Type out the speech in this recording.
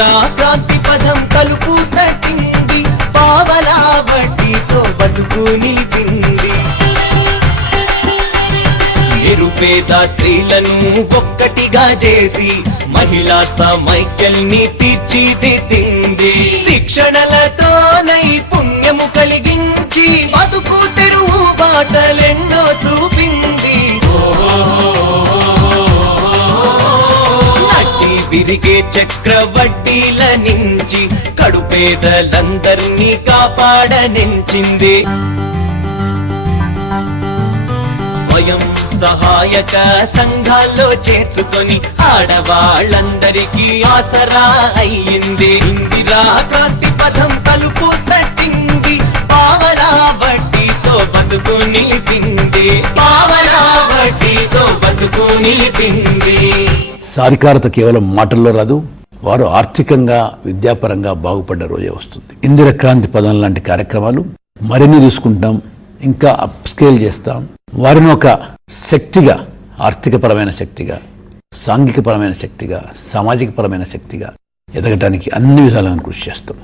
ఇందిరా క్రాంతి పదం తలుపు తట్టింది, పావలా వడ్డీతో బతుకుని తింది. నిరుపేద స్త్రీలను ఒక్కటిగా చేసి మహిళా సమైక్యల్ని తీర్చిదిద్దింది. శిక్షణలతో నైపుణ్యము కలిగించి బతుకు తెరువు బాటలెన్నో చూపింది. నట్టి విరిగే చక్రవడ్డీల నుంచి కడుపేదలందర్నీ కాపాడనించింది. స్వయం సహాయక సంఘాల్లో చేర్చుకొని ఆడవాళ్ళందరికీ ఆసరా అయ్యింది. ఇందిరా క్రాంతి పదం తలుపు తట్టింది, పావలా వడ్డీతో బతుకుని తింది, పావలా వడ్డీతో బతుకుని తింది. సాధికారత కేవలం మాటల్లో రాదు, వారు ఆర్థికంగా విద్యాపరంగా బాగుపడ్డ రోజే వస్తుంది. ఇందిరా క్రాంతి పదం లాంటి కార్యక్రమాలు మరిన్ని తీసుకుంటాం, ఇంకా అప్ స్కేల్ చేస్తాం. వారిని ఒక శక్తిగా, ఆర్థికపరమైన శక్తిగా, సాంఘికపరమైన శక్తిగా, సామాజికపరమైన శక్తిగా ఎదగటానికి అన్ని విధాలుగా కృషి చేస్తాం.